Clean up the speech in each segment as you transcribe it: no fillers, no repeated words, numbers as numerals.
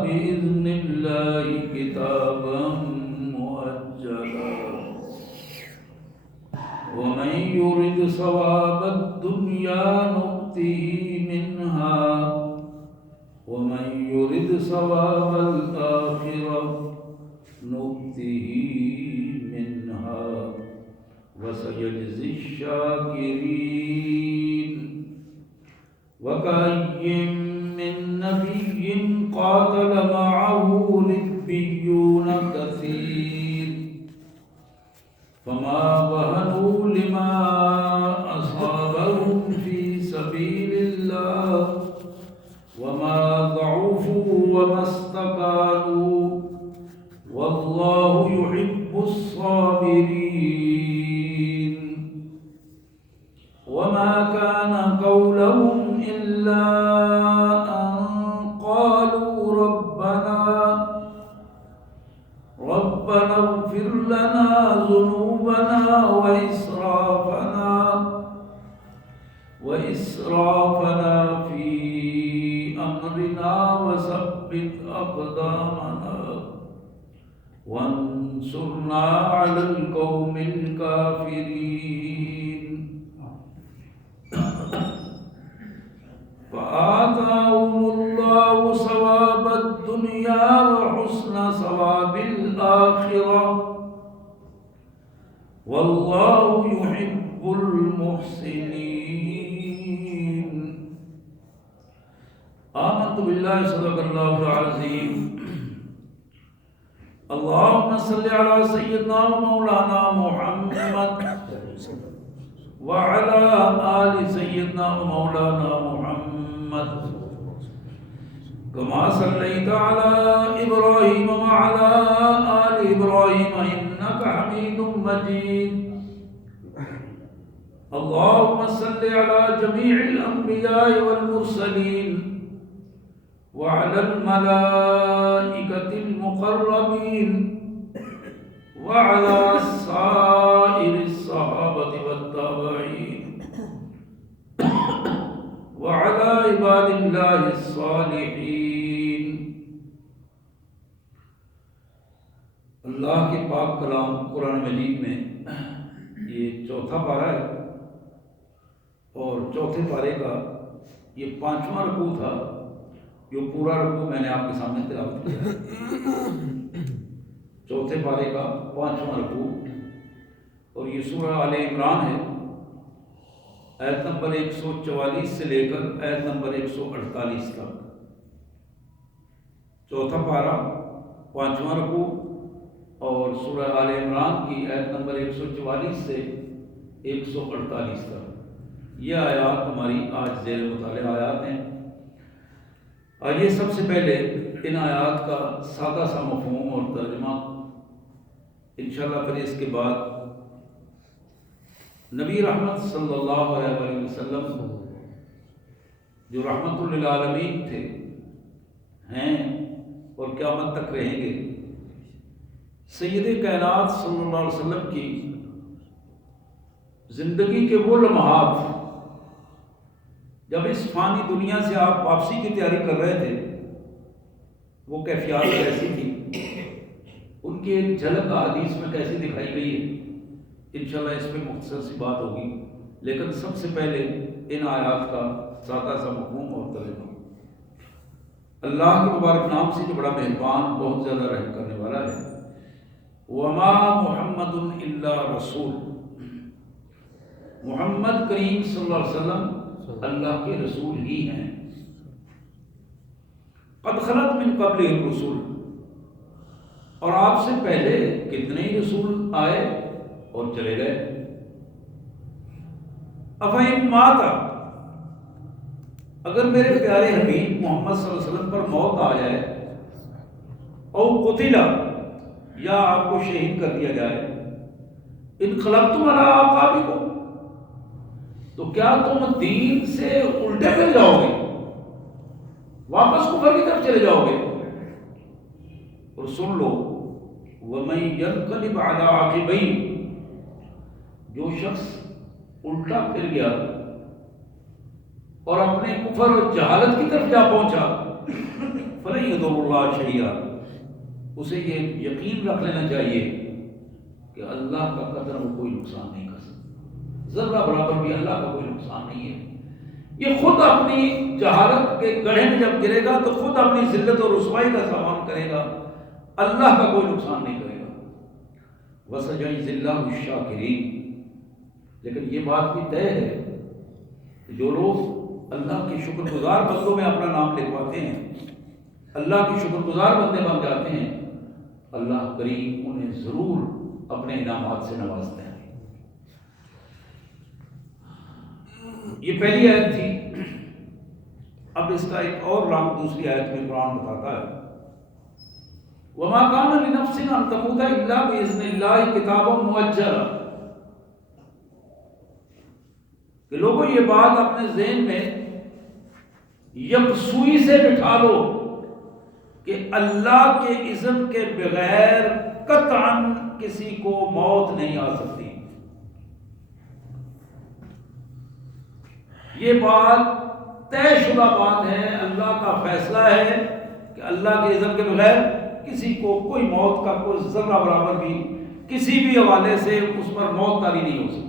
بإذن الله كتابا مؤجلا ومن يرد ثواب الدنيا نؤته منها ومن يرد ثواب الآخرة نؤته منها وسيجزي الشاكرين وكأي من نبي قاتل معه ربيون كثير فما وهنوا لما أصابهم في سبيل الله وما ضعفوا وما استكانوا والله يحب الصابرين وما كان قولهم إلا أن قالوا ربنا اغفر لنا ذنوبنا وإسرافنا في أمرنا وثبت أقدامنا وانصرنا على القوم الكافرين فآتاهم الله ثواب الدنيا وحسن ثواب الآخرة والله يحب المحسنين آمنت بالله صدق الله العظيم اللهم صل على سيدنا ومولانا محمد وعلى آل سيدنا ومولانا محمد كما صليت على إبراهيم وعلى آل إبراهيم إنك حميد مجيد اللهم صل على جميع الأنبياء والمرسلين وعلى الملائكة المقربين وعلى سائر الصحابة والتابعين وعلى عباد الله الصالحين اللہ کے پاک کلام قرآن مجید میں یہ چوتھا پارہ ہے اور چوتھے پارے کا یہ 5واں رکوع تھا جو پورا رکوع میں نے آپ کے سامنے تلاوت کیا ہے چوتھے پارے کا 5واں رکوع اور یہ سورہ آل عمران ہے آیت نمبر 144 سے لے کر آیت نمبر 148 تک چوتھا پارہ 5واں رکوع اور سورہ آل عمران کی آیت نمبر 144 سے 148 تک یہ آیات ہماری آج زیر مطالعہ آیات ہیں۔ آئیے سب سے پہلے ان آیات کا سادہ سا مفہوم اور ترجمہ، انشاءاللہ پھر اس کے بعد نبی رحمت صلی اللہ علیہ وسلم جو رحمت للعالمین تھے، ہیں اور قیامت تک رہیں گے، سید کائنات صلی اللہ علیہ وسلم کی زندگی کے وہ لمحات جب اس فانی دنیا سے آپ واپسی کی تیاری کر رہے تھے، وہ کیفیات کیسی تھی، ان کی ایک جھلک حدیث میں کیسی دکھائی گئی ہے، انشاءاللہ اس پہ مختصر سی بات ہوگی، لیکن سب سے پہلے ان آیات کا سادہ سا مفہوم اور ترجمہ۔ اللہ کے مبارک نام سے جو بڑا مہربان، بہت زیادہ رحم کرنے والا ہے۔ وما محمد الا رسول، محمد کریم صلی اللہ علیہ وسلم اللہ کے رسول ہی ہیں۔ قد خلت من قبل الرسول، اور آپ سے پہلے کتنے ہی رسول آئے اور چلے گئے۔ افہم مات، اگر میرے پیارے حبیب محمد صلی اللہ علیہ وسلم پر موت آ جائے، او قتل، یا آپ کو شہید کر دیا جائے، انقلبتم علی اعقابکم، تو کیا تم دین سے الٹے پھر جاؤ گے، واپس کفر کی طرف چلے جاؤ گے؟ اور سن لو، وَمَن يَنْقَلِبْ عَلَىٰ عَقِبَيْهِ، جو شخص الٹا پھر گیا اور اپنے کفر اور جہالت کی طرف جا پہنچا، فَلَن يَضُرَّ اللَّهَ شَيْئًا، اسے یہ یقین رکھ لینا چاہیے کہ اللہ کا قدر وہ کوئی نقصان نہیں کر سکتا، ذرہ برابر بھی اللہ کا کوئی نقصان نہیں ہے۔ یہ خود اپنی جہالت کے گڑھے میں جب گرے گا تو خود اپنی ذلت اور رسوائی کا سامان کرے گا، اللہ کا کوئی نقصان نہیں کرے گا۔ وَسَيَجْزِي اللَّهُ الشَّاكِرِينَ، لیکن یہ بات بھی طے ہے کہ جو لوگ اللہ کے شکر گزار بندوں میں اپنا نام لکھواتے ہیں، اللہ کے شکر گزار بندے بن جاتے ہیں، اللہ کریم انہیں ضرور اپنے انعامات سے نوازتے ہیں۔ یہ پہلی آیت تھی۔ اب اس کا ایک اور رنگ دوسری آیت میں قرآن بتاتا ہے، وَمَا كَانَ لِنَفْسٍ أَن تَمُوتَ إِلَّا بِإِذْنِ اللَّهِ كِتَابًا مُؤَجَّلًا، کہ لوگوں یہ بات اپنے ذہن میں یکسوئی سے بٹھا لو کہ اللہ کے اذن کے بغیر قطعاً کسی کو موت نہیں آ سکتی۔ یہ بات طے شدہ بات ہے، اللہ کا فیصلہ ہے کہ اللہ کے اذن کے بغیر کسی کو کوئی موت کا کوئی ذرہ برابر بھی کسی بھی حوالے سے اس پر موت طاری نہیں ہو سکتی۔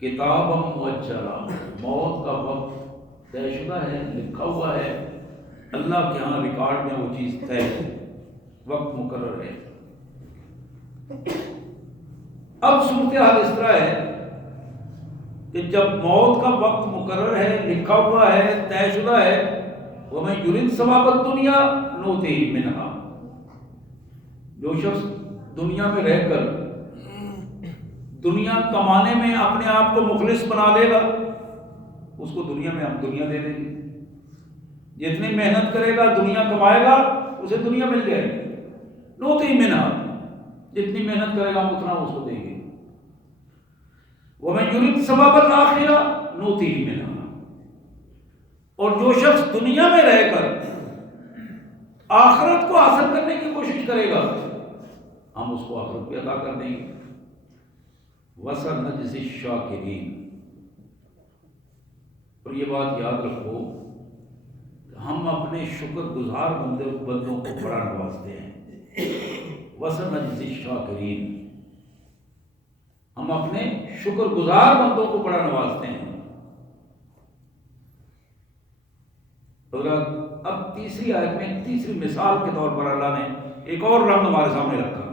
کتاب مؤجلہ، موت کا وقت طے شدہ ہے، لکھا ہوا ہے، اللہ کے ہاں ریکارڈ میں وہ چیز طے ہے، وقت مقرر ہے۔ اب صورتحال اس طرح ہے کہ جب موت کا وقت مقرر ہے، لکھا ہوا ہے، طے شدہ ہے، وَمَن يُرِدْ ثَوَابَ الدُّنْيَا نُؤْتِهِ مِنْهَا، جو شخص دنیا میں رہ کر دنیا کمانے میں اپنے آپ کو مخلص بنا لے گا، اس کو دنیا میں ہم دنیا دے دیں گے۔ جتنی محنت کرے گا دنیا کمائے گا اسے دنیا مل جائے گی، نُؤْتِهِ مِنْهَا، جتنی محنت کرے گا ہم اتنا اس کو دیں گے۔ وَمَن يُرِدْ ثَوَابَ الْآخِرَةِ نُؤْتِهِ مِنْهَا، اور جو شخص دنیا میں رہ کر آخرت کو حاصل کرنے کی کوشش کرے گا ہم اس کو آخرت بھی عطا کر دیں گے۔ وَسَنَجْزِي الشَّاكِرِينَ، اور یہ بات یاد رکھو کہ ہم اپنے شکر گزار بندوں کو بڑا نوازتے ہیں۔ وَسَنَجْزِي الشَّاكِرِينَ، ہم اپنے شکر گزار بندوں کو بڑا نوازتے ہیں۔ حضرات اب تیسری آیت میں تیسری مثال کے طور پر اللہ نے ایک اور رنگ ہمارے سامنے رکھا،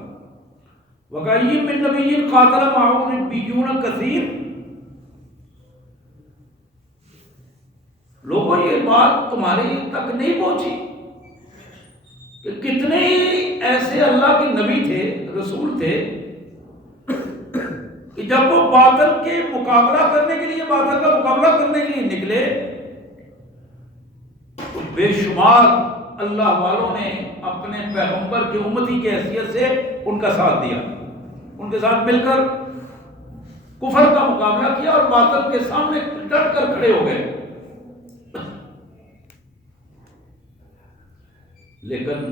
وَكَأَيِّن مِّن نَبِيٍّ قَاتَلَ مَعَهُ رِبِّيُّونَ كَثِيرٌ، لوگوں یہ بات تمہارے تک نہیں پہنچی کہ کتنے ایسے اللہ کے نبی تھے، رسول تھے کہ جب وہ باطل کے مقابلہ کرنے کے لیے، باطل کا مقابلہ کرنے کے لیے نکلے تو بے شمار اللہ والوں نے اپنے پیغمبر کے امتی کی حیثیت سے ان کا ساتھ دیا، ان کے ساتھ مل کر کفر کا مقابلہ کیا اور باطل کے سامنے ڈٹ کر کھڑے ہو گئے۔ لیکن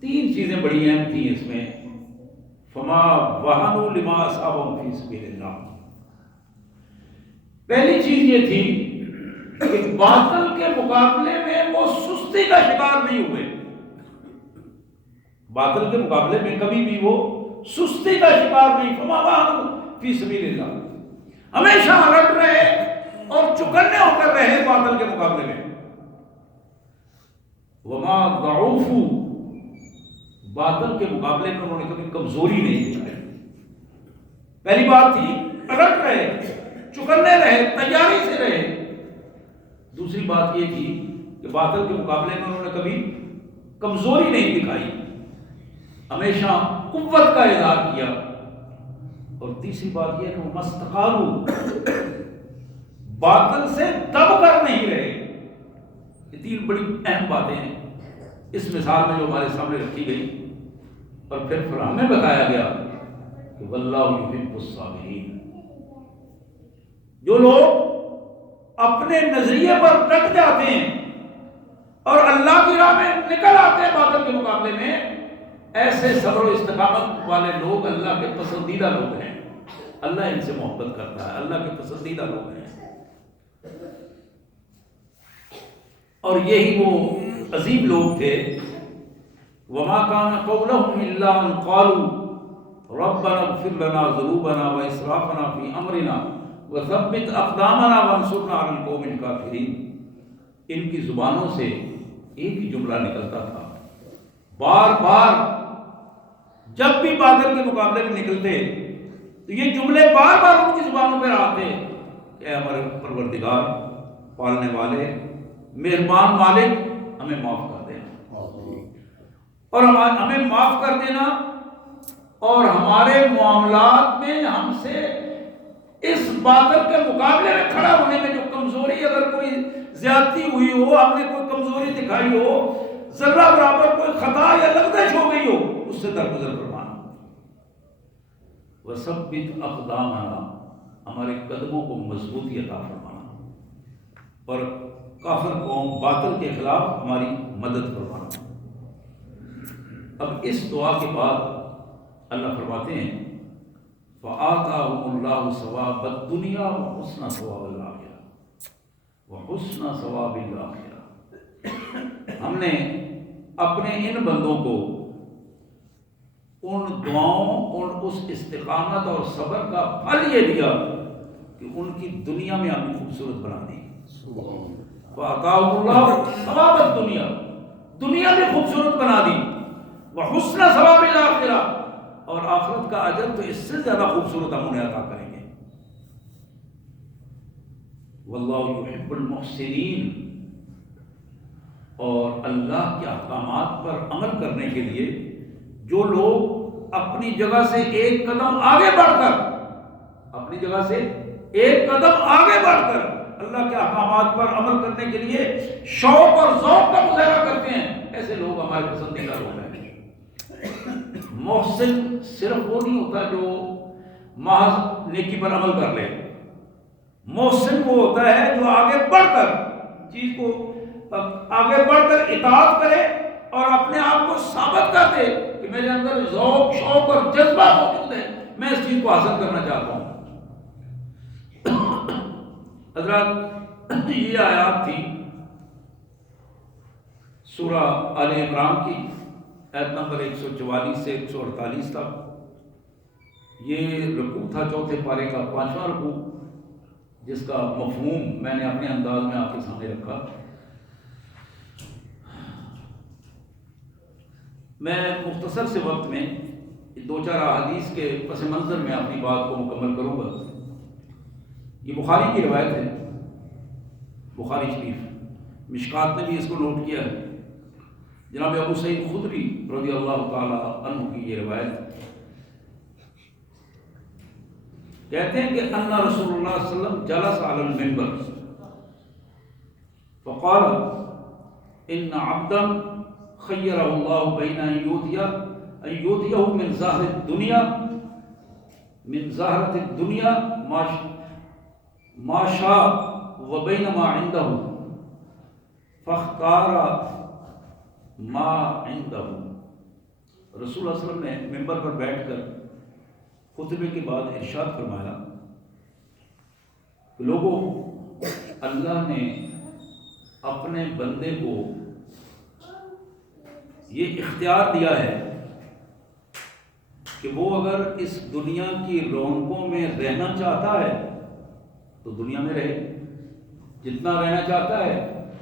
تین چیزیں بڑی اہم تھیں اس میں، فما وہنوا لما اصابهم فی سبیل اللہ۔ پہلی چیز یہ تھی کہ باطل کے مقابلے میں وہ سستی کا شکار نہیں ہوئے، باطل کے مقابلے میں کبھی بھی وہ سستی کا شکار نہیں، فما وہنوا فی سبیل اللہ، ہمیشہ الرٹ رہے اور چوکنے ہو کر رہے باطل کے مقابلے میں۔ وما ضعفوا، باطل کے مقابلے میں انہوں نے کبھی کمزوری نہیں دکھائی۔ پہلی بات تھی الرٹ رہے، چوکنے رہے، تیاری سے رہے۔ دوسری بات یہ تھی کہ باطل کے مقابلے میں انہوں نے کبھی کمزوری نہیں دکھائی، ہمیشہ قوت کا اظہار کیا۔ اور تیسری بات یہ ہے کہ وہ مستقارو، باطل سے دب کر نہیں رہے۔ یہ تین بڑی اہم باتیں ہیں اس مثال میں جو ہمارے سامنے رکھی گئی، اور پھر ہمیں بتایا گیا کہ واللہ یحب الصابرین، جو لوگ اپنے نظریے پر ڈٹ جاتے ہیں اور اللہ کی راہ میں نکل آتے ہیں باطل کے مقابلے میں، ایسے صبر و استقامت والے لوگ اللہ کے پسندیدہ لوگ ہیں، اللہ ان سے محبت کرتا ہے، اللہ کے پسندیدہ لوگ ہیں۔ اور یہی وہ عظیم لوگ تھے. وما كان قولهم الا ان قالوا ربنا اغفر لنا ذنوبنا واسرافنا في امرنا وثبت اقدامنا وانصرنا على القوم الكافرين. ان کی زبانوں سے ایک ہی جملہ نکلتا تھا بار بار. جب بھی بادل کے مقابلے میں نکلتے تو یہ جملے بار بار ان کی زبانوں پر آتے کہ اے ہمارے پروردگار، پالنے والے، مہربان مالک، ہمیں معاف کر دینا اور ہمیں معاف کر دینا، اور ہمارے معاملات میں ہم سے اس باطل کے مقابلے میں کھڑا ہونے میں جو کمزوری، اگر کوئی زیادتی ہوئی ہو، ہم نے کوئی کمزوری دکھائی ہو، ذرہ برابر کوئی خطا یا لغزش ہو گئی ہو، اس سے درگزر فرمانا. وثبت اقدامنا، ہمارے قدموں کو مضبوطی عطا فرمانا، اور کافر قوم باطل کے خلاف ہماری مدد فرمانا. اب اس دعا کے بعد اللہ فرماتے ہیں فآتاہم اللہ ثواب الدنیا وحسن ثواب الآخرہ وحسن ثواب الآخرہ. ہم نے اپنے ان بندوں کو ان دعاؤں اور اس استقامت اور صبر کا پھل یہ دیا کہ ان کی دنیا میں ہم نے خوبصورت بنا دی. فآتاہم اللہ ثواب الدنیا، دنیا میں خوبصورت بنا دی، وحسن ثواب الآخرہ، اور آخرت کا اجر تو اس سے زیادہ خوبصورت ہم انہیں عطا کریں گے. واللہ یحب المحسنین، اور اللہ کے احکامات پر عمل کرنے کے لیے جو لوگ اپنی جگہ سے ایک قدم آگے بڑھ کر، اپنی جگہ سے ایک قدم آگے بڑھ کر اللہ کے احکامات پر عمل کرنے کے لیے شوق اور ذوق کا مظاہرہ کرتے ہیں، ایسے لوگ ہمارے پسندیدہ لوگ ہیں. محسن صرف وہ نہیں ہوتا جو محض نیکی پر عمل کر لے. محسن وہ ہوتا ہے جو آگے بڑھ کر چیز کو آگے بڑھ کر اطاعت کرے اور اپنے آپ کو ثابت کر دے کہ میرے اندر ذوق، شوق اور جذبہ موجود ہے، میں اس چیز کو حاصل کرنا چاہتا ہوں. حضرات، یہ آیات تھی سورہ آل عمران کی، آیت نمبر 144 سے 148 تک. یہ رکوع تھا چوتھے پارے کا 5واں رکوع، جس کا مفہوم میں نے اپنے انداز میں آپ کے سامنے رکھا. میں مختصر سے وقت میں دو چار احادیث کے پس منظر میں اپنی بات کو مکمل کروں گا. یہ بخاری کی روایت ہے، بخاری شریف، مشکات نے بھی اس کو نوٹ کیا ہے. جناب ابو سعید خدری رضی اللہ تعالی عنہ کی یہ روایت کہتے ہیں کہ ان رسول اللہ صلی اللہ علیہ وسلم جلس علی المنبر فقال ان عبدا خیرہ اللہ بین ان یؤتیہ من زہرۃ الدنیا ما شاء وبین ما عنده فاختار ما عنده. رسول اللہ صلی اللہ علیہ وسلم نے منبر پر بیٹھ کر خطبے کے بعد ارشاد فرمایا کہ لوگوں، اللہ نے اپنے بندے کو یہ اختیار دیا ہے کہ وہ اگر اس دنیا کی رونقوں میں رہنا چاہتا ہے تو دنیا میں رہے، جتنا رہنا چاہتا ہے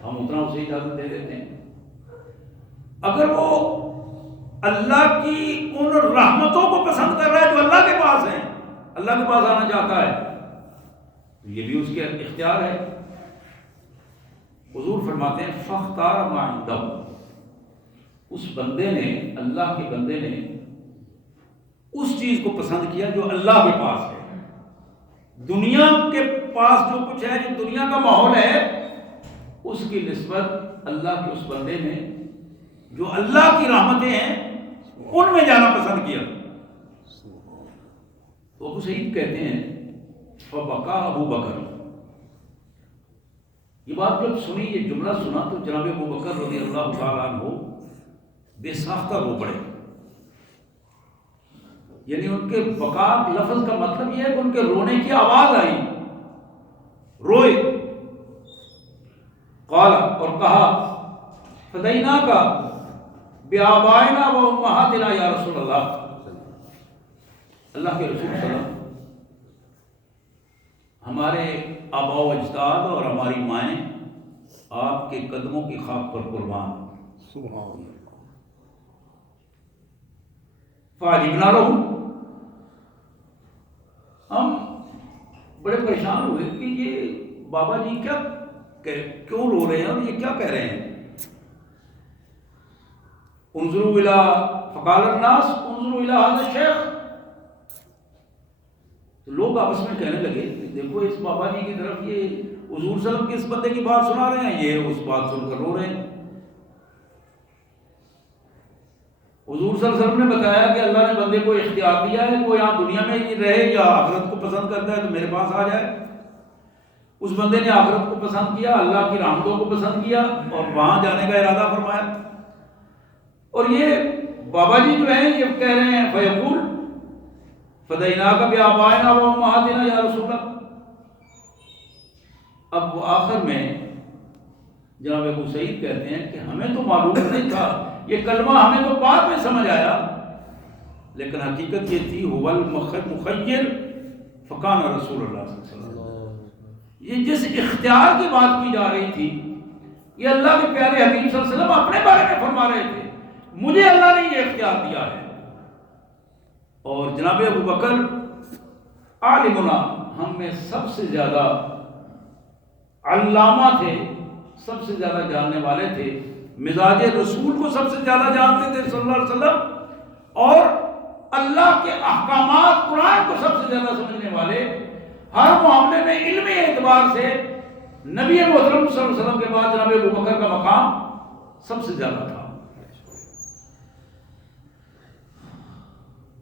ہم اتنا اسے اجازت دے دیتے ہیں. اگر وہ اللہ کی ان رحمتوں کو پسند کر رہا ہے جو اللہ کے پاس ہیں، اللہ کے پاس آنا چاہتا ہے، تو یہ بھی اس کے اختیار ہے. حضور فرماتے ہیں فاختار ما عنده، اس بندے نے، اللہ کے بندے نے اس چیز کو پسند کیا جو اللہ کے پاس ہے. دنیا کے پاس جو کچھ ہے، جو دنیا کا ماحول ہے، اس کی نسبت اللہ کے اس بندے نے جو اللہ کی رحمتیں ہیں ان میں جانا پسند کیا. تو ابو سعید کہتے ہیں فبکا ابو بکر. یہ بات جب سنی، یہ جملہ سنا، تو جناب ابو بکر رضی اللہ تعالیٰ عنہ بے ساختہ رو پڑے. یعنی ان کے بکا لفظ کا مطلب یہ ہے کہ ان کے رونے کی آواز آئی، روئے. قال اور کہا فدیناک بآبائنا و امہاتنا یا رسول اللہ، اللہ کے رسول صلی اللہ علیہ وسلم ہمارے آبا و اجداد اور ہماری مائیں آپ کے قدموں کی خاک پر قربان، سبحان اللہ۔ فعجبنا لہم، ہم بڑے پریشان ہوئے کہ یہ بابا جی کیوں رو رہے ہیں اور یہ کیا کہہ رہے ہیں؟ انظروا الی فقال الناس انظروا الی ھذا الشیخ، تو لوگ آپس میں کہنے لگے کہ دیکھو اس بابا جی کی طرف یہ حضور صلی اللہ علیہ وسلم کے اس بندے کی بات سنا رہے ہیں، یہ اس بات سن کر رو رہے ہیں۔ حضور صلی اللہ علیہ وسلم نے بتایا کہ اللہ نے بندے کو اختیار دیا ہے، وہ یہاں دنیا میں ہی رہے یا آخرت کو پسند کرتا ہے تو میرے پاس آ جائے۔ اس بندے نے آخرت کو پسند کیا، اللہ کی رحمتوں کو پسند کیا اور وہاں جانے کا ارادہ فرمایا۔ اور یہ بابا جی جو ہیں یہ کہہ رہے ہیں فیقول فدیناک بآبائنا و امہاتنا یا رسول اللہ۔ اب وہ آخر میں جناب ابو سعید کہتے ہیں کہ ہمیں تو معلوم نہیں تھا، یہ کلمہ ہمیں تو بعد میں سمجھ آیا، لیکن حقیقت یہ تھی هو المخیر فکان رسول اللہ صلی اللہ علیہ وسلم۔ یہ جس اختیار کی بات کی جا رہی تھی یہ اللہ کے پیارے حبیب صلی اللہ علیہ وسلم اپنے بارے میں فرما رہے تھے، مجھے اللہ نے یہ اختیار دیا ہے۔ اور جناب ابو بکر عالمنا، ہم میں سب سے زیادہ علامہ تھے، سب سے زیادہ جاننے والے تھے، مزاج رسول کو سب سے زیادہ جانتے تھے صلی اللہ علیہ وسلم، اور اللہ کے احکامات قرآن کو سب سے زیادہ سمجھنے والے، ہر معاملے میں علمی اعتبار سے نبی محترم صلی اللہ علیہ وسلم کے بعد جناب ابو بکر کا مقام سب سے زیادہ تھا۔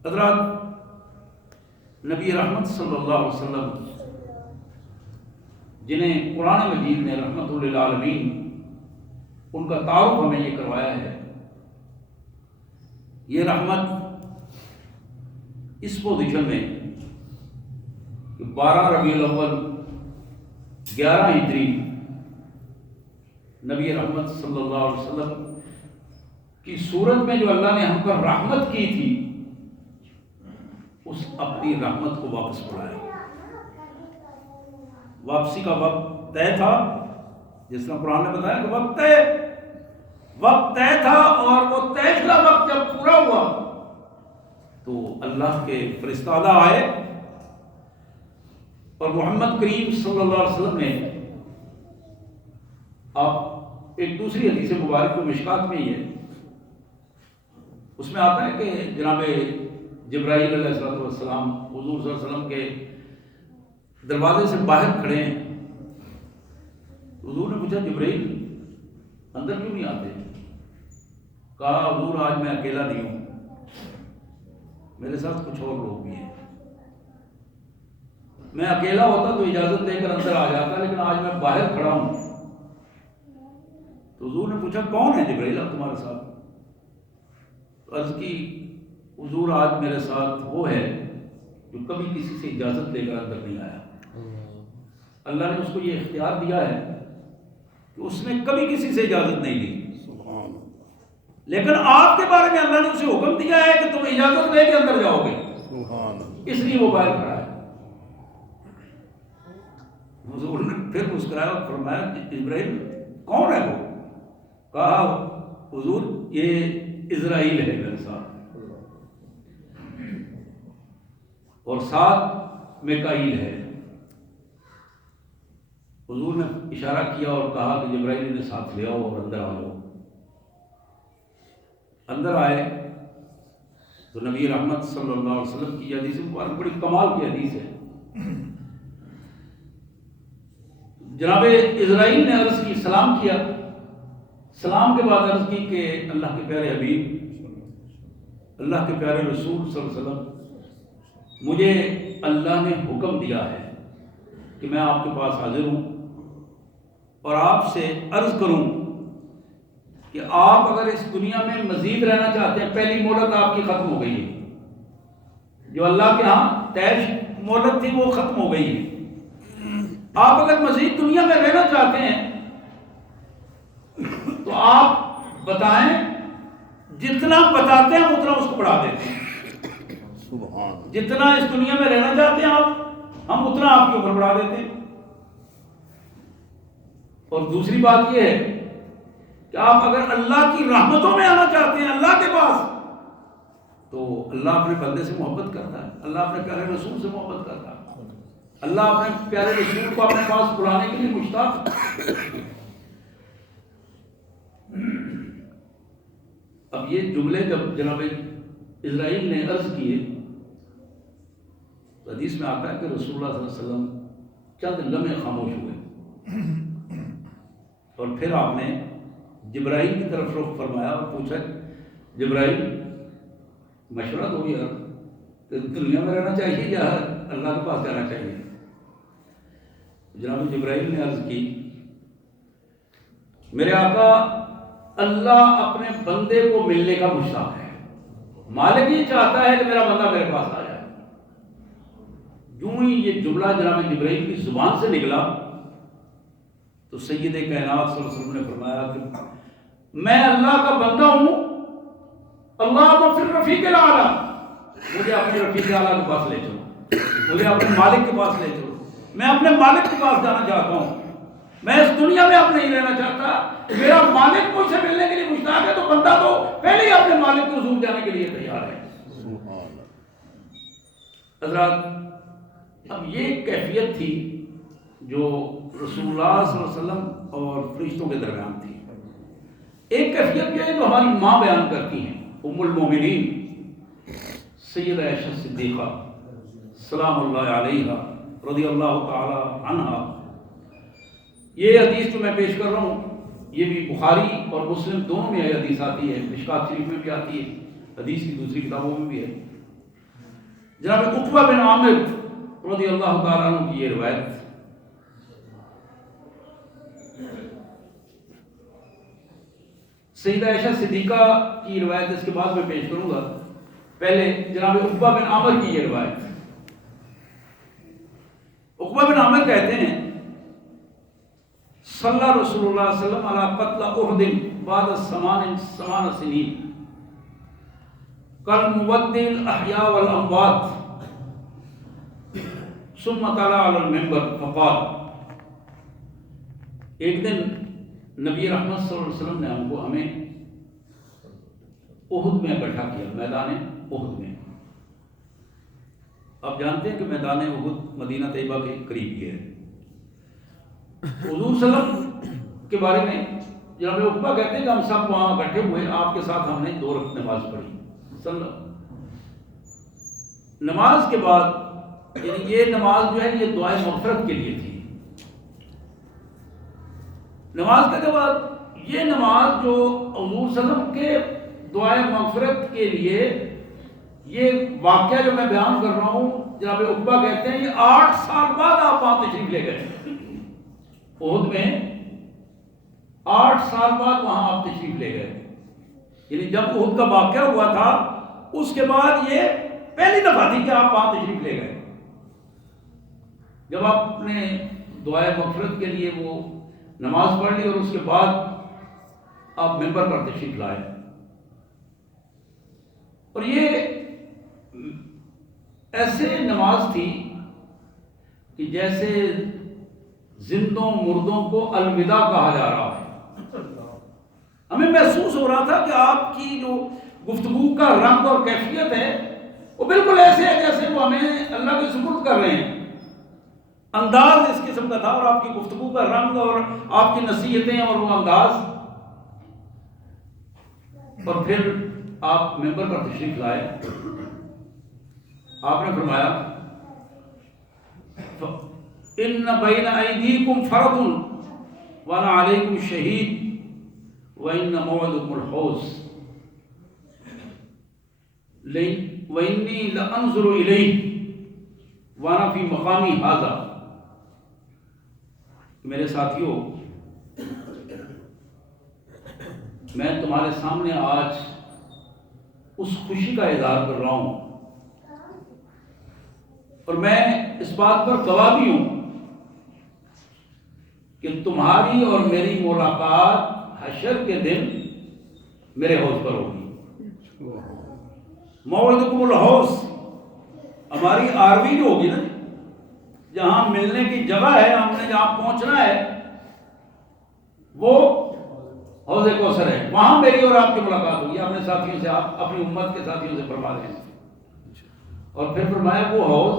حضرات، نبی رحمت صلی اللہ علیہ وسلم جنہیں قرآن مجید نے رحمت للعالمین، ان کا تعارف ہمیں یہ کروایا ہے۔ یہ رحمت اس پوزیشن میں کہ 12 ربیع الاول 11 ہجری نبی رحمت صلی اللہ علیہ وسلم کی صورت میں جو اللہ نے ہم پر رحمت کی تھی، اس اپنی رحمت کو واپس بلائے۔ واپسی کا وقت طے تھا، جس طرح قرآن نے بتایا کہ وقت طے تھا، اور وہ طے شدہ وقت جب پورا ہوا تو اللہ کے فرستادہ آئے اور محمد کریم صلی اللہ علیہ وسلم نے، آپ ایک دوسری حدیث مبارک کو مشکات میں ہی ہے، اس میں آتا ہے کہ جناب جبرائیل علیہ السلام حضور صلی اللہ علیہ وسلم کے دروازے سے باہر کھڑے ہیں۔ حضور نے پوچھا جبرائیل اندر کیوں نہیں آتے؟ کہا حضور آج میں اکیلا نہیں ہوں، میرے ساتھ کچھ اور لوگ بھی ہیں، میں اکیلا ہوتا تو اجازت دے کر اندر آ جاتا، لیکن آج میں باہر کھڑا ہوں۔ تو حضور نے پوچھا کون ہے جبرائیل اب تمہارے ساتھ؟ عرض کی حضور آج میرے ساتھ وہ ہے جو کبھی کسی سے اجازت لے کر اندر نہیں آیا۔ اللہ نے اس کو یہ اختیار دیا ہے کہ اس نے کبھی کسی سے اجازت نہیں لی، لیکن آپ کے بارے میں اللہ نے اسے حکم دیا ہے کہ تم اجازت لے کے اندر جاؤ گے، اس لیے وہ باہر کھڑا ہے۔ حضور نے پھر مسکرایا اور فرمایا جبرائیل کون ہے وہ؟ کہا حضور یہ اسرائیل ہے میرے ساتھ، اور ساتھ میکائیل ہے۔ حضور نے اشارہ کیا اور کہا کہ جبرائیل نے ساتھ لے آؤ اور اندر آ جاؤ۔ اندر آئے تو نبی رحمت صلی اللہ علیہ وسلم کی حدیث مبارک بڑی کمال کی حدیث ہے۔ جناب اسرائیل نے عرض کی، سلام کیا، سلام کے بعد عرض کی کہ اللہ کے پیارے حبیب، اللہ کے پیارے رسول صلی اللہ علیہ وسلم، مجھے اللہ نے حکم دیا ہے کہ میں آپ کے پاس حاضر ہوں اور آپ سے عرض کروں کہ آپ اگر اس دنیا میں مزید رہنا چاہتے ہیں، پہلی مہلت آپ کی ختم ہو گئی ہے، جو اللہ کے ہاں طے مہلت تھی وہ ختم ہو گئی ہے۔ آپ اگر مزید دنیا میں رہنا چاہتے ہیں آپ بتائیں، جتنا بتاتے ہیں ہم اتنا اس کو بڑھا دیتے ہیں. جتنا اس دنیا میں رہنا چاہتے ہیں آپ، ہم اتنا آپ کے اوپر بڑھا دیتے ہیں. اور دوسری بات یہ ہے کہ آپ اگر اللہ کی رحمتوں میں آنا چاہتے ہیں اللہ کے پاس، تو اللہ اپنے بندے سے محبت کرتا ہے، اللہ اپنے پیارے رسول سے محبت کرتا ہے، اللہ اپنے پیارے رسول کو اپنے پاس بلانے کے لیے مشتاق. اب یہ جملے جب جناب اسرائیل نے عرض کیے تو حدیث میں آتا ہے کہ رسول اللہ صلی اللہ علیہ وسلم چند لمحے خاموش ہوئے، اور پھر آپ نے جبرائیل کی طرف رخ فرمایا اور پوچھا، جبرائیل مشورہ دو یار، دنیا میں رہنا چاہیے یا اللہ کے پاس جانا چاہیے؟ جناب جبرائیل نے عرض کی، میرے آقا اللہ اپنے بندے کو ملنے کا مشتاق ہے، مالک یہ چاہتا ہے کہ میرا بندہ میرے پاس آ جائے. یوں ہی یہ جملہ جناب جبرائیل کی زبان سے نکلا تو سید کائنات صلی اللہ علیہ وسلم نے فرمایا کہ میں اللہ کا بندہ ہوں، اللہ فی الرفیق الاعلیٰ، مجھے اپنے رفیق اعلیٰ کے پاس لے چلو، مجھے اپنے مالک کے پاس لے چلو. میں اپنے مالک کے پاس جانا چاہتا ہوں، میں اس دنیا میں اب نہیں رہنا چاہتا. میرا مالک مجھ سے ملنے کے لیے مشتاق ہے تو بندہ تو پہلے ہی اپنے مالک کے حضور جانے کے لیے تیار ہے. حضرات، اب یہ کیفیت تھی جو رسول اللہ صلی اللہ علیہ وسلم اور فرشتوں کے درمیان تھی. ایک کیفیت جو ہے جو ہماری ماں بیان کرتی ہیں، ام المومنین سیدہ عائشہ صدیقہ سلام اللہ علیہا رضی اللہ تعالی عنہا. یہ حدیث جو میں پیش کر رہا ہوں یہ بھی بخاری اور مسلم دونوں میں یہ حدیث آتی ہے، مشکات شریف میں بھی آتی ہے، حدیث کی دوسری کتابوں میں بھی ہے. جناب عقبہ بن عامر رضی اللہ تعالیٰ عنہ کی یہ روایت، سیدہ عائشہ صدیقہ کی روایت اس کے بعد میں پیش کروں گا. پہلے جناب عقبہ بن عامر کی یہ روایت. عقبہ بن عامر کہتے ہیں صلی رسول اللہ صلی اللہ علیہ وسلم علی قتل احد بعد 8 سنین کالمودع الاحیاء والاموات ثم طلع علی المنبر فقال. ایک دن نبی رحمت صلی اللہ علیہ وسلم نے ہمیں احد میں بیٹھا کیا، میدان احد میں. آپ جانتے ہیں کہ میدان احد مدینہ طیبہ کے قریب ہی ہے. حضور صلی اللہ علیہ وسلم کے بارے میں جناب عقبہ کہتے ہیں کہ ہم سب وہاں بیٹھے ہوئے، آپ کے ساتھ ہم نے 2 رکعت نماز پڑھی. نماز کے بعد یعنی یہ نماز جو ہے یہ دعائے مغفرت کے لیے تھی. نماز کے بعد یہ نماز جو حضور صلی اللہ علیہ وسلم کے دعائے مغفرت کے لیے، یہ واقعہ جو میں بیان کر رہا ہوں جناب عقبہ کہتے ہیں یہ 8 سال بعد آپ وہاں تشریف لے گئے. احد میں 8 سال بعد وہاں آپ تشریف لے گئے. یعنی جب احد کا واقعہ ہوا تھا اس کے بعد یہ پہلی دفعہ تھی کہ آپ وہاں تشریف لے گئے. جب آپ نے دعائے مغفرت کے لیے وہ نماز پڑھ لی اور اس کے بعد آپ منبر پر تشریف لائے. اور یہ ایسے نماز تھی کہ جیسے زندوں مردوں کو الوداع کہا جا رہا ہے. ہمیں محسوس ہو رہا تھا کہ آپ کی جو گفتگو کا رنگ اور کیفیت ہے وہ بالکل ایسے ہے جیسے وہ ہمیں اللہ کے سپرد کر رہے ہیں. انداز اس قسم کا تھا، اور آپ کی گفتگو کا رنگ اور آپ کی نصیحتیں اور وہ انداز. اور پھر آپ منبر پر تشریف لائے. آپ نے فرمایا ان بین ایدیکم فرض وانا علیکم شہید وان موعدکم الحوض وانی لانظر الیہ وانا فی مقامی ھذا. میرے ساتھیوں، میں تمہارے سامنے آج اس خوشی کا اظہار کر رہا ہوں اور میں اس بات پر گواہ بھی ہوں کہ تمہاری اور میری ملاقات حشر کے دن میرے حوض پر ہوگی. موعدکم الحوض ہماری آروی جو ہوگی نا، جہاں ملنے کی جگہ ہے، ہم نے جہاں پہنچنا ہے، وہ حوض کوثر ہے. وہاں میری اور آپ کی ملاقات ہوگی اپنے ساتھیوں سے، آپ اپنی امت کے ساتھیوں سے فرما دیں. اور پھر فرمایا وہ حوض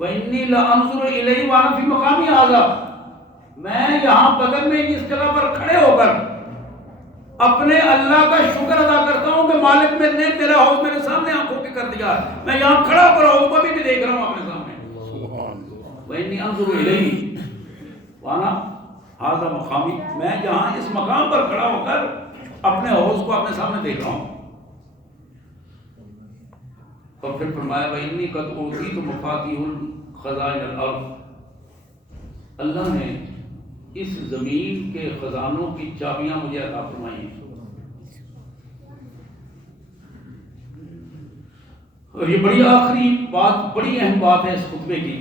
وَإِنِّي لَأَنظُرُ إِلَيْهِ وَأَنَا فِي مَقَامِي هَٰذَا، میں یہاں بدر میں اس جگہ پر کھڑے ہو کر اپنے اللہ کا شکر ادا کرتا ہوں کہ مالک نے میرا حوض میرے سامنے آنکھوں کے کر دیا. میں یہاں کھڑا ہو کر حوض کو بھی دیکھ رہا ہوں اپنے سامنے. وَإِنِّي أَنظُرُ إِلَيْهِ وَأَنَا هَٰذَا مَقَامِي، میں جہاں اس مقام پر کھڑا ہو کر اپنے حوض کو اپنے سامنے دیکھ رہا ہوں. اور پھر فرمایا وَإِنِّي قَدْ أُوتِيتُ مَفَاتِيحَ الْخَزَائِنِ الْأَرْضِ، اللہ نے اس زمین کے خزانوں کی چابیاں مجھے عطا فرمائی ہیں. اور یہ بڑی آخری بات، بڑی اہم بات ہے اس خطبے کی.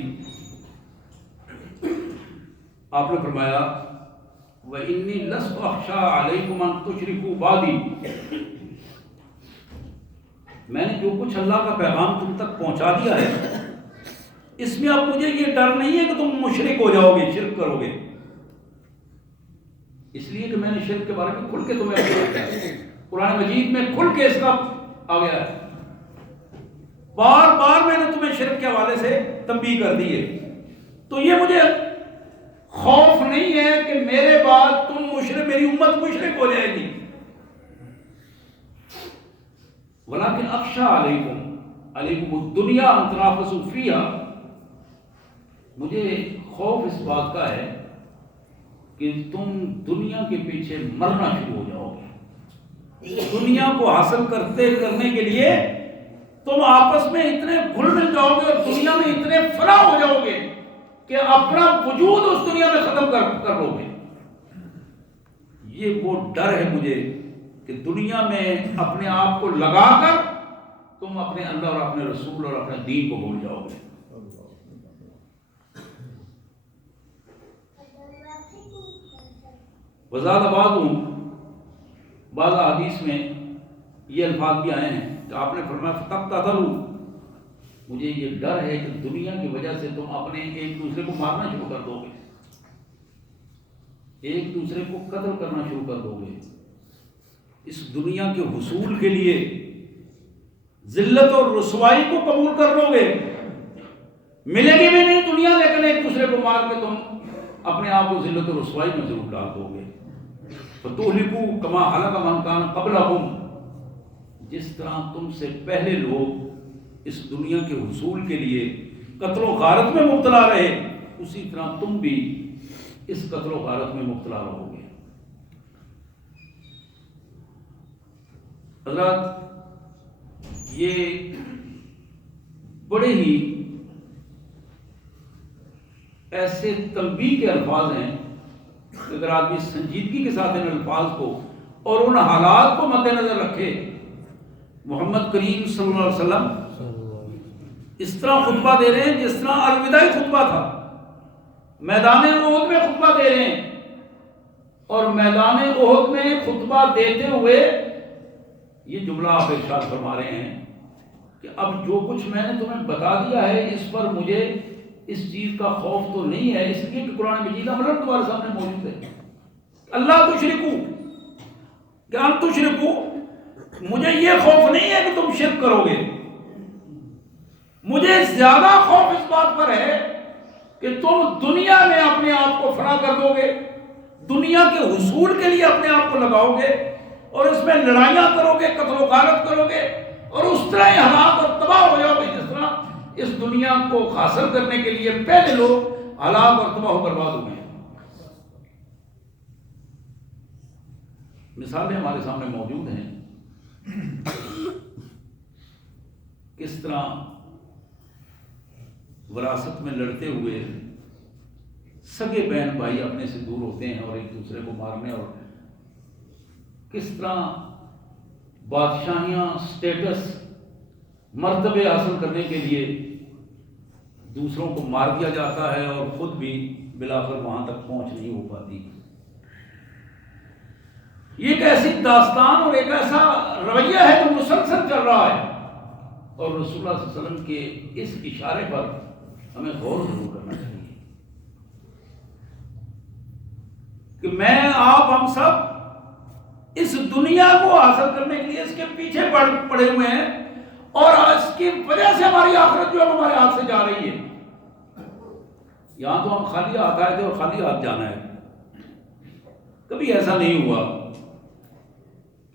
آپ نے فرمایا وَإِنِّي لَسْتُ أَخْشَىٰ عَلَيْكُمْ أَن تُشْرِكُوا بَعْدِي، میں نے جو کچھ اللہ کا پیغام تم تک پہنچا دیا ہے، اس میں اب مجھے یہ ڈر نہیں ہے کہ تم مشرک ہو جاؤ گے، شرک کرو گے. اس لیے کہ میں نے شرک کے بارے میں کھل کے تمہیں بتایا ہے. قرآن مجید میں کھل کے اس کا آ گیا ہے. بار بار میں نے تمہیں شرک کے حوالے سے تنبیہ کر دی ہے. تو یہ مجھے خوف نہیں ہے کہ میرے بعد تم مشرک، میری امت مشرک ہو جائے گی. ولیکن اخشیٰ علیکم الدنیا ان تنافسوا فیہا، مجھے خوف اس بات کا ہے کہ تم دنیا کے پیچھے مرنا شروع ہو جاؤ گے. دنیا کو حاصل کرنے کے لیے تم آپس میں اتنے گھل مل جاؤ گے اور دنیا میں اتنے فنا ہو جاؤ گے کہ اپنا وجود اس دنیا میں ختم کر لو گے. یہ وہ ڈر ہے مجھے کہ دنیا میں اپنے آپ کو لگا کر تم اپنے اللہ اور اپنے رسول اور اپنے دین کو بھول جاؤ گے. وزاد بعض حدیث میں یہ الفاظ بھی آئے ہیں کہ آپ نے فرمایا فتقتتلوا، مجھے یہ ڈر ہے کہ دنیا کی وجہ سے تم اپنے ایک دوسرے کو مارنا شروع کر دو گے، ایک دوسرے کو قتل کرنا شروع کر دو گے. اس دنیا کے حصول کے لیے ذلت اور رسوائی کو قبول کر لو گے، ملے گی بھی نہیں دنیا، لیکن ایک دوسرے کو مار کے تم اپنے آپ کو ذلت اور رسوائی میں ضرور ڈال دو گے. فَتُهْلِكُوا كَمَا هَلَكَ مَنْ كَانَ قَبْلَكُمْ، جس طرح تم سے پہلے لوگ اس دنیا کے حصول کے لیے قتل و غارت میں مبتلا رہے، اسی طرح تم بھی اس قتل و غارت میں مبتلا رہو گے. حضرات، یہ بڑے ہی ایسے تنبیہ کے الفاظ ہیں کہ اگر آدمی سنجیدگی کے ساتھ ان الفاظ کو اور ان حالات کو مد نظر رکھے. محمد کریم صلی اللہ علیہ وسلم اس طرح خطبہ دے رہے ہیں جس طرح الوداعی خطبہ تھا. میدان احد میں خطبہ دے رہے ہیں، اور میدان احد میں خطبہ دیتے ہوئے یہ جملہ آپ ارشاد فرما رہے ہیں کہ اب جو کچھ میں نے تمہیں بتا دیا ہے اس پر مجھے اس چیز کا خوف تو نہیں ہے، اس لیے کہ قرآن مجید عملاً تمہارے سامنے موجود ہے. اللہ تشرکو کہ ان تشرکو، مجھے یہ خوف نہیں ہے کہ تم شرک کرو گے، مجھے زیادہ خوف اس بات پر ہے کہ تم دنیا میں اپنے آپ کو فنا کر دو گے، دنیا کے حصول کے لیے اپنے آپ کو لگاؤ گے اور اس میں لڑائیاں کرو گے، قتل و غارت کرو گے، اور اس طرح ہلاک اور تباہ ہو جاؤ گے جس طرح اس دنیا کو حاصل کرنے کے لیے پہلے لوگ ہلاک اور تباہ و برباد ہوئے ہیں. مثالیں ہمارے سامنے موجود ہیں کس طرح وراثت میں لڑتے ہوئے سگے بہن بھائی اپنے سے دور ہوتے ہیں اور ایک دوسرے کو مارنے، اور کس طرح بادشاہیاں، سٹیٹس، مرتبے حاصل کرنے کے لیے دوسروں کو مار دیا جاتا ہے اور خود بھی بلاخر وہاں تک پہنچ نہیں ہو پاتی. یہ ایک ایسی داستان اور ایک ایسا رویہ ہے جو مسلسل چل رہا ہے، اور رسول اللہ صلی اللہ علیہ وسلم کے اس اشارے پر ہمیں غور ضرور کرنا چاہیے کہ میں آپ ہم سب اس دنیا کو حاصل کرنے کے لیے اس کے پیچھے پڑے ہوئے ہیں، اور اس کی وجہ سے ہماری آخرت جو ہے ہمارے ہاتھ سے جا رہی ہے۔ یہاں تو ہم خالی ہاتھ آئے تھے اور خالی ہاتھ جانا ہے۔ کبھی ایسا نہیں ہوا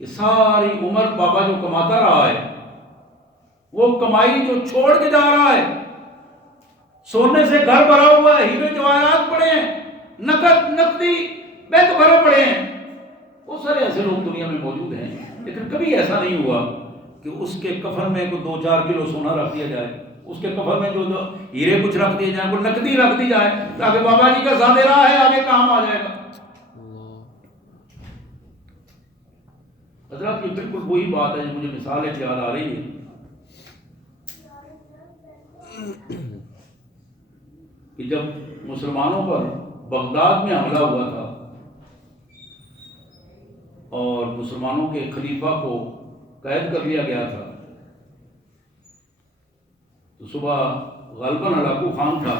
کہ ساری عمر بابا جو کماتا رہا ہے وہ کمائی جو چھوڑ کے جا رہا ہے، سونے سے گھر بھرا ہوا ہے، ہیرے جواہرات پڑے ہیں، نقدی بینک بھرے پڑے ہیں، وہ سارے ایسے لوگ دنیا میں موجود ہیں، لیکن کبھی ایسا نہیں ہوا کہ اس کے کفن میں کوئی 2-4 کلو سونا رکھ دیا جائے، اس کے کفن میں جو ہیرے کچھ رکھ دیے جائیں، کوئی نقدی رکھ دی جائے تاکہ بابا جی کا زیادہ رہا ہے آگے کام آ جائے گا۔ حضرات یہ بالکل وہی بات ہے جو مجھے مثال ایک یاد آ رہی ہے کہ جب مسلمانوں پر بغداد میں حملہ ہوا تھا اور مسلمانوں کے خلیفہ کو قید کر لیا گیا تھا، تو صبح غالباً ہلاکو خان تھا،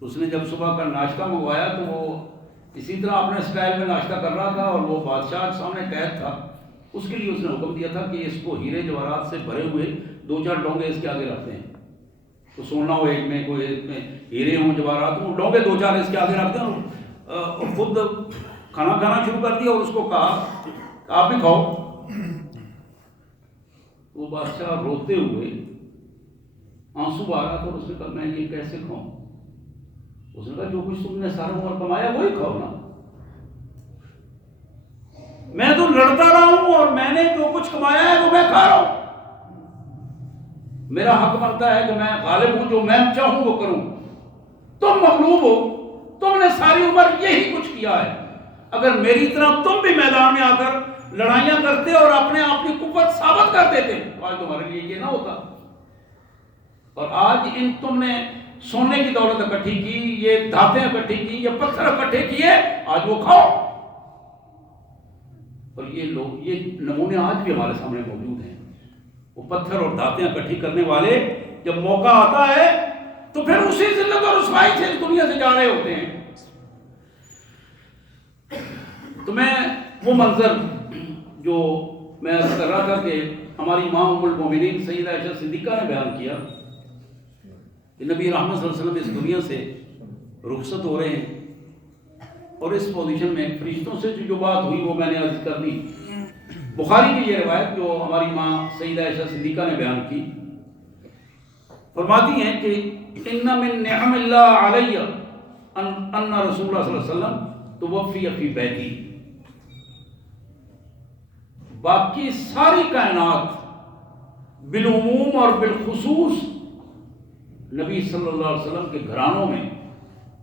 اس نے جب صبح کا ناشتہ منگوایا تو وہ اسی طرح اپنے سٹائل میں ناشتہ کر رہا تھا، اور وہ بادشاہ سامنے قید تھا، اس کے لیے اس نے حکم دیا تھا کہ اس کو ہیرے جواہرات سے بھرے ہوئے 2-4 ڈونگے اس کے آگے رکھتے ہیں، تو سونا ہو ایک میں، کوئی ایک میں ہیرے ہوں جواہرات ہوں، ڈونگے 2-4 اس کے آگے رکھتے ہیں، اور خود کھانا کھانا شروع کر دیا اور اس کو کہا کہ آپ بھی کھاؤ۔ وہ بادشاہ روتے ہوئے آنسو بہا رہا تھا اور اس نے کہا میں یہ کیسے کھاؤں؟ اس نے کہا جو کچھ تم نے سارا عمر کمایا وہی کھاؤ نا، میں تو لڑتا رہا ہوں اور میں نے جو کچھ کمایا ہے وہ میں کھا رہا ہوں، میرا حق بنتا ہے کہ میں غالب ہوں، جو میں چاہوں وہ کروں، تم مغلوب ہو، تم نے ساری عمر یہی کچھ کیا ہے، اگر میری طرح تم بھی میدان میں آ کر لڑائیاں کرتے اور اپنے آپ کی قوت ثابت کر دیتے تو آج تمہارے لیے یہ نہ ہوتا، اور آج ان تم نے سونے کی دولت اکٹھی کی، یہ دھاتیں اکٹھی کی، یہ پتھر اکٹھے کیے، آج وہ کھاؤ۔ اور یہ لوگ، یہ نمونے آج بھی ہمارے سامنے موجود ہیں، وہ پتھر اور دھاتیں اکٹھی کرنے والے جب موقع آتا ہے تو پھر اسی ذلت اور رسوائی سے اس دنیا سے جا رہے ہوتے ہیں۔ تو میں وہ منظر جو میں عرض کر رہا تھا کہ ہماری ماں ام المومنین سیدہ عائشہ صدیقہ نے بیان کیا کہ نبی رحمت صلی اللہ علیہ وسلم اس دنیا سے رخصت ہو رہے ہیں، اور اس پوزیشن میں فرشتوں سے جو بات ہوئی وہ میں نے عرض کر دی۔ بخاری کی یہ روایت جو ہماری ماں سیدہ عائشہ صدیقہ نے بیان کی، فرماتی ہیں کہ ان من نعم اللہ علیہ ان رسول اللہ صلی اللہ علیہ وسلم توفی فی بیتی، باقی ساری کائنات بالعموم اور بالخصوص نبی صلی اللہ علیہ وسلم کے گھرانوں میں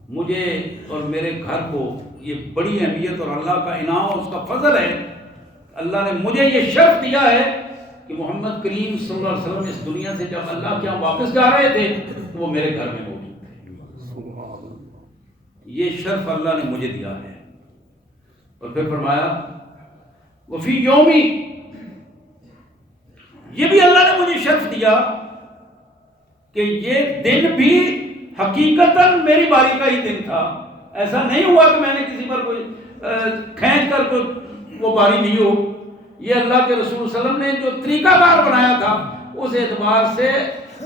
مجھے اور میرے گھر کو یہ بڑی اہمیت اور اللہ کا انعام اور اس کا فضل ہے، اللہ نے مجھے یہ شرف دیا ہے کہ محمد کریم صلی اللہ علیہ وسلم اس دنیا سے جب اللہ کے یہاں واپس جا رہے تھے تو وہ میرے گھر میں موجود تھے، یہ شرف اللہ نے مجھے دیا ہے۔ اور پھر فرمایا وفی یومی، یہ بھی اللہ نے مجھے شرف دیا کہ یہ دن بھی حقیقتاً میری باری کا ہی دن تھا، ایسا نہیں ہوا کہ میں نے کسی پر کوئی کھینچ کر کوئی وہ باری نہیں ہو، یہ اللہ کے رسول صلی اللہ علیہ وسلم نے جو طریقہ کار بنایا تھا اس اعتبار سے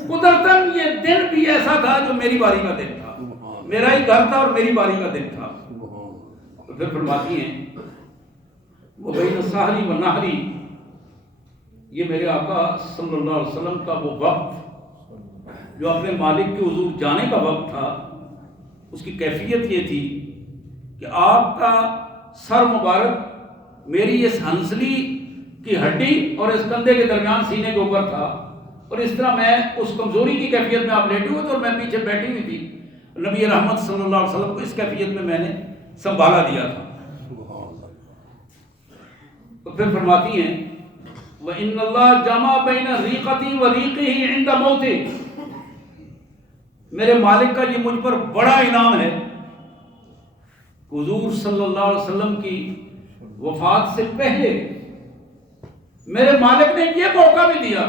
قدرتاً یہ دن بھی ایسا تھا جو میری باری کا دن تھا، میرا ہی گھر تھا اور میری باری کا دن تھا۔ تو پھر فرماتی ہیں وہ بین سحری و نحری، یہ میرے آقا صلی اللہ علیہ وسلم کا وہ وقت جو اپنے مالک کے حضور جانے کا وقت تھا، اس کی کیفیت یہ تھی کہ آپ کا سر مبارک میری اس ہنسلی کی ہڈی اور اس کندھے کے درمیان سینے کے اوپر تھا، اور اس طرح میں اس کمزوری کی کیفیت میں آپ لیٹے ہوئے تھے اور میں پیچھے بیٹھی ہوئی تھی، نبی رحمت صلی اللہ علیہ وسلم کو اس کیفیت میں نے سنبھالا دیا تھا۔ تو پھر فرماتی ہیں وَإِنَّ اللَّهَ جَمَعَ بَيْنَ رِيقَتِي وَرِيقِهِ عِنْدَ مَوْتِهِ، میرے مالک کا یہ مجھ پر بڑا انعام ہے حضور صلی اللہ علیہ وسلم کی وفات سے پہلے میرے مالک نے یہ موقع بھی دیا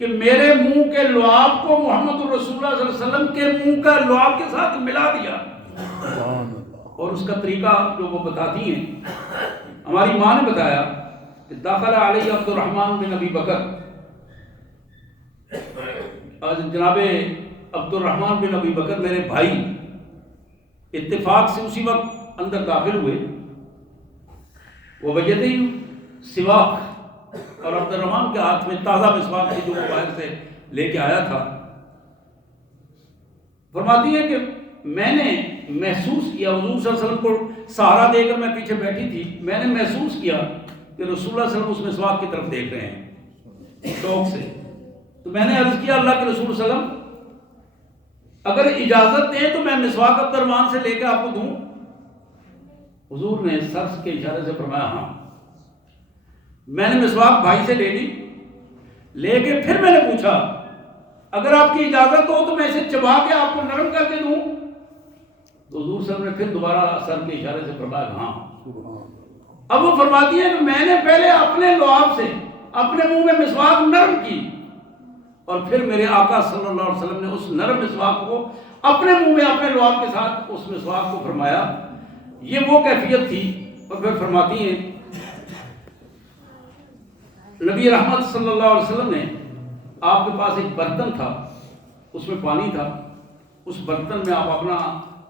کہ میرے منہ کے لعاب کو محمد الرسول اللہ صلی اللہ علیہ وسلم کے منہ کا لعاب کے ساتھ ملا دیا. اور اس کا طریقہ جو وہ بتاتی ہیں، ہماری ماں نے بتایا کہ داخل علیہ عبد الرحمن بن ابی بکر، جناب عبد الرحمن بن ابی بکر میرے بھائی اتفاق سے اسی وقت اندر داخل ہوئے. وہ وجدی سواک، اور عبد الرحمن کے ہاتھ میں تازہ مسواک تھی جو وہ باہر سے لے کے آیا تھا. فرماتی ہے کہ میں نے محسوس کیا، حضور صلی اللہ علیہ وسلم کو سہارا دے کر میں پیچھے بیٹھی تھی، میں نے محسوس کیا کہ رسول اللہ صلی اللہ علیہ وسلم اس مسواک کی طرف دیکھ رہے ہیں شوق سے. تو میں نے عرض کیا اللہ کے رسول صلی اللہ علیہ وسلم اگر اجازت دیں تو میں مسواک عبد الرحمن سے لے کے آپ کو دوں. حضور نے سر کے اشارے سے فرمایا ہاں. میں نے مسواک بھائی سے لے لی، لے کے پھر میں نے پوچھا اگر آپ کی اجازت ہو تو میں اسے چبا کے آپ کو نرم کر کے دوں. تو حضور صلی اللہ علیہ وسلم نے پھر دوبارہ سر کے اشارے سے فرمایا ہاں. اب وہ فرماتی ہے کہ میں نے پہلے اپنے لعاب سے اپنے منہ میں مسواک نرم کی، اور پھر میرے آقا صلی اللہ علیہ وسلم نے اس نرم مسواک کو اپنے منہ میں اپنے لعاب کے ساتھ اس مسواک کو فرمایا. یہ وہ کیفیت تھی. اور پھر فرماتی ہیں نبی رحمت صلی اللہ علیہ وسلم نے، آپ کے پاس ایک برتن تھا، اس میں پانی تھا، اس برتن میں آپ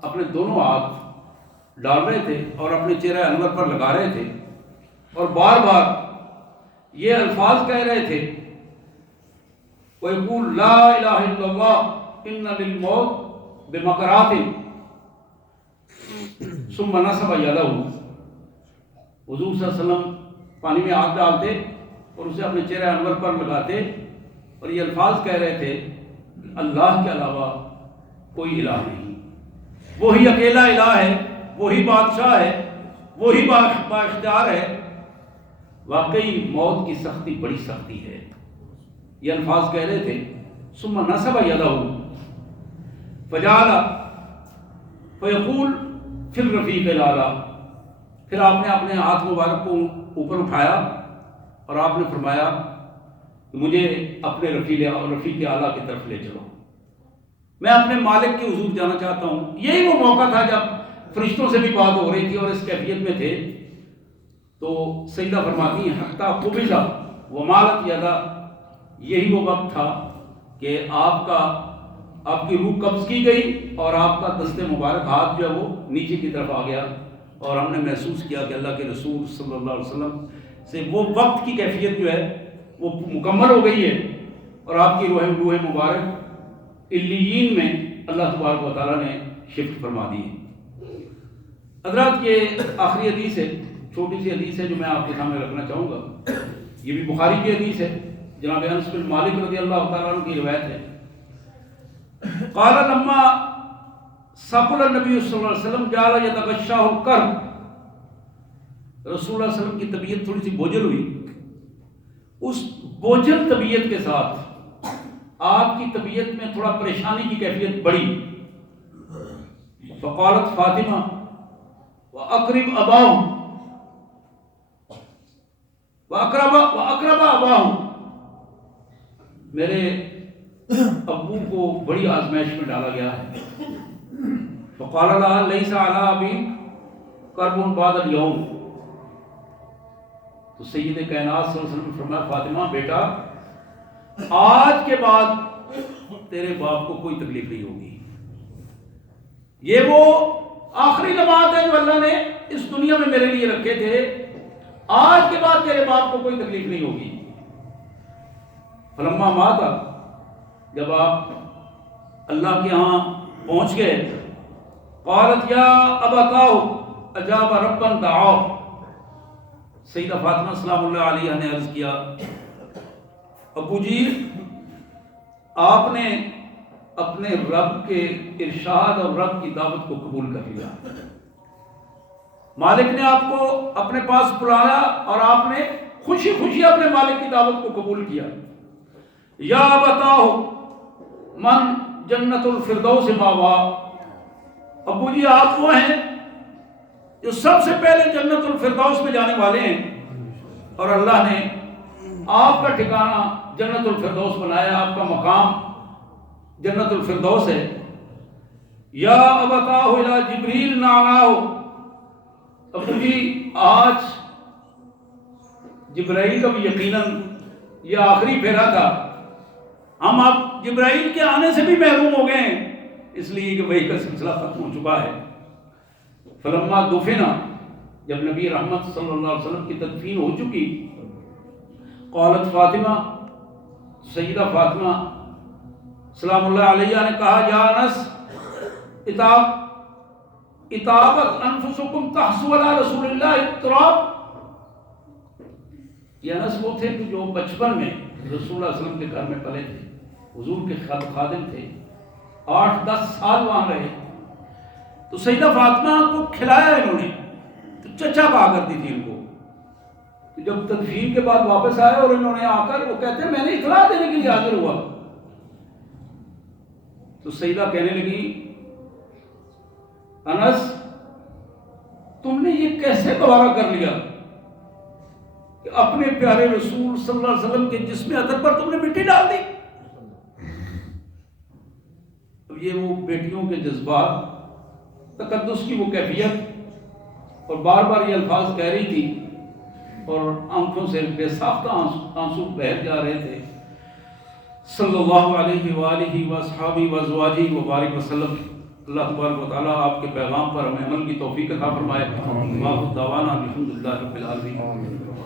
اپنے دونوں ہاتھ ڈال رہے تھے اور اپنے چہرہ انور پر لگا رہے تھے، اور بار بار یہ الفاظ کہہ رہے تھے وَيَقُولُ لَا إِلَهَ إِلَّا اللَّهُ إِنَّ لِلْمَوْتِ بِمَقَرَاتٍ ثُمَّ نَصَبَ يَدَهُ. حضور صلی اللہ علیہ وسلم پانی میں ہاتھ ڈالتے اور اسے اپنے چہرہ انور پر لگاتے اور یہ الفاظ کہہ رہے تھے اللہ کے علاوہ کوئی الہ نہیں، وہی اکیلا الہ ہے، وہی بادشاہ ہے، وہی با اختیار ہے. واقعی موت کی سختی بڑی سختی ہے. یہ الفاظ کہہ رہے تھے. ثم نصب یدہ فجعل فیقول فی الرفیق الاعلی. پھر آپ نے اپنے ہاتھ مبارک کو اوپر اٹھایا اور آپ نے فرمایا کہ مجھے اپنے رفیق اعلیٰ کی طرف لے چلو، میں اپنے مالک کے حضور جانا چاہتا ہوں. یہی وہ موقع تھا جب فرشتوں سے بھی بات ہو رہی تھی اور اس کیفیت میں تھے. تو سیدہ فرماتی ہیں حتی قبضہ ومالت یدا، یہی وہ وقت تھا کہ آپ کی روح قبض کی گئی اور آپ کا دست مبارک ہاتھ جو ہے وہ نیچے کی طرف آ گیا، اور ہم نے محسوس کیا کہ اللہ کے رسول صلی اللہ علیہ وسلم سے وہ وقت کی کیفیت جو ہے وہ مکمل ہو گئی ہے، اور آپ کی روح مبارک علیین میں اللہ تبارک و تعالیٰ نے شفٹ فرما دی ہے. حضرات یہ آخری حدیث ہے، چھوٹی سی حدیث ہے جو میں آپ کے سامنے رکھنا چاہوں گا. یہ بھی بخاری کی حدیث ہے، جناب انس بن مالک رضی اللہ تعالیٰ عنہ کی روایت ہے. قال لما ثقل النبی صلی اللہ علیہ وسلم جعل یتغشاہ الکرب، رسول اللہ علیہ وسلم کی طبیعت تھوڑی سی بوجھل ہوئی. اس بوجھل طبیعت کے ساتھ آپ کی طبیعت میں تھوڑا پریشانی کی کیفیت بڑھی. فقالت فاطمہ وَأَقْرِبْ أَبَاهُ وَأَقْرَبَ أَبَاهُ، میرے ابو کو بڑی آزمائش میں ڈالا گیا ہے. فقال لها ليس على أبيك كرب بعد اليوم. تو سید کائنات صلی اللہ علیہ وسلم نے فرمایا فاطمہ بیٹا آج کے بعد تیرے باپ کو کوئی تکلیف نہیں ہوگی. یہ وہ آخری لمحات ہیں جو اللہ نے اس دنیا میں میرے لیے رکھے تھے. آج کے بعد تیرے باپ کو کوئی تکلیف نہیں ہوگی. فلما مات، جب آپ اللہ کے ہاں پہنچ گئے، قالت یا ابتاہ اجاب ربا دعاہ، سیدہ فاطمہ سلام اللہ علیہ نے عرض کیا ابو جی آپ نے اپنے رب کے ارشاد اور رب کی دعوت کو قبول کر لیا. مالک نے آپ کو اپنے پاس بلایا اور آپ نے خوشی خوشی اپنے مالک کی دعوت کو قبول کیا. یا بتاؤ من جنت الفردوس ماوا، ابو جی آپ وہ ہیں جو سب سے پہلے جنت الفردوس میں جانے والے ہیں، اور اللہ نے آپ کا ٹھکانہ جنت الفردوس بنایا، آپ کا مقام جنت الفردوس ہے۔ یا ابتاہ الی جبریل نعناہ، ابو جی آج جبرائیل کا بھی یقیناً یہ آخری پھیرا تھا، ہم اب جبرائیل کے آنے سے بھی محروم ہو گئے ہیں، اس لیے کہ وحی کا سلسلہ ختم ہو چکا ہے۔ فلما دفنا، جب نبی رحمت صلی اللہ علیہ وسلم کی تدفین ہو چکی، قالت فاطمہ، سیدہ فاطمہ سلام اللہ علیہ نے کہا، یا انس اتابت انفسکم تحسو علی رسول اللہ التراب، یہ انس وہ تھے جو بچپن میں رسول اللہ علیہ وسلم کے گھر میں پلے تھے، حضور کے خادم تھے، 8-10 سال وہاں رہے، تو سیدہ فاطمہ کو کھلایا انہوں نے، تو چچا کہا کرتی تھی ان کو۔ جب تدفین کے بعد واپس آئے اور انہوں نے آ کر، وہ کہتے ہیں میں نے اطلاع دینے کے لیے حاضر ہوا، تو سیدہ کہنے لگی، انس تم نے یہ کیسے گوارا کر لیا کہ اپنے پیارے رسول صلی اللہ علیہ وسلم کے جسم اطہر پر تم نے مٹی ڈال دی؟ اب یہ وہ بیٹیوں کے جذبات، تقدس کی وہ کیفیت، اور بار بار یہ الفاظ کہہ رہی تھی اور آنکھوں سے بے ساختہ آنسو بہہ جا رہے تھے۔ صلی اللہ علیہ وآلہ وصحابہ وازواجہ وبارک وسلم۔ اللہ تبارک و تعالیٰ آپ کے پیغام پر ہمیں عمل کی توفیق عطا فرمائے۔ واخر دعوانا الحمدللہ رب العالمین۔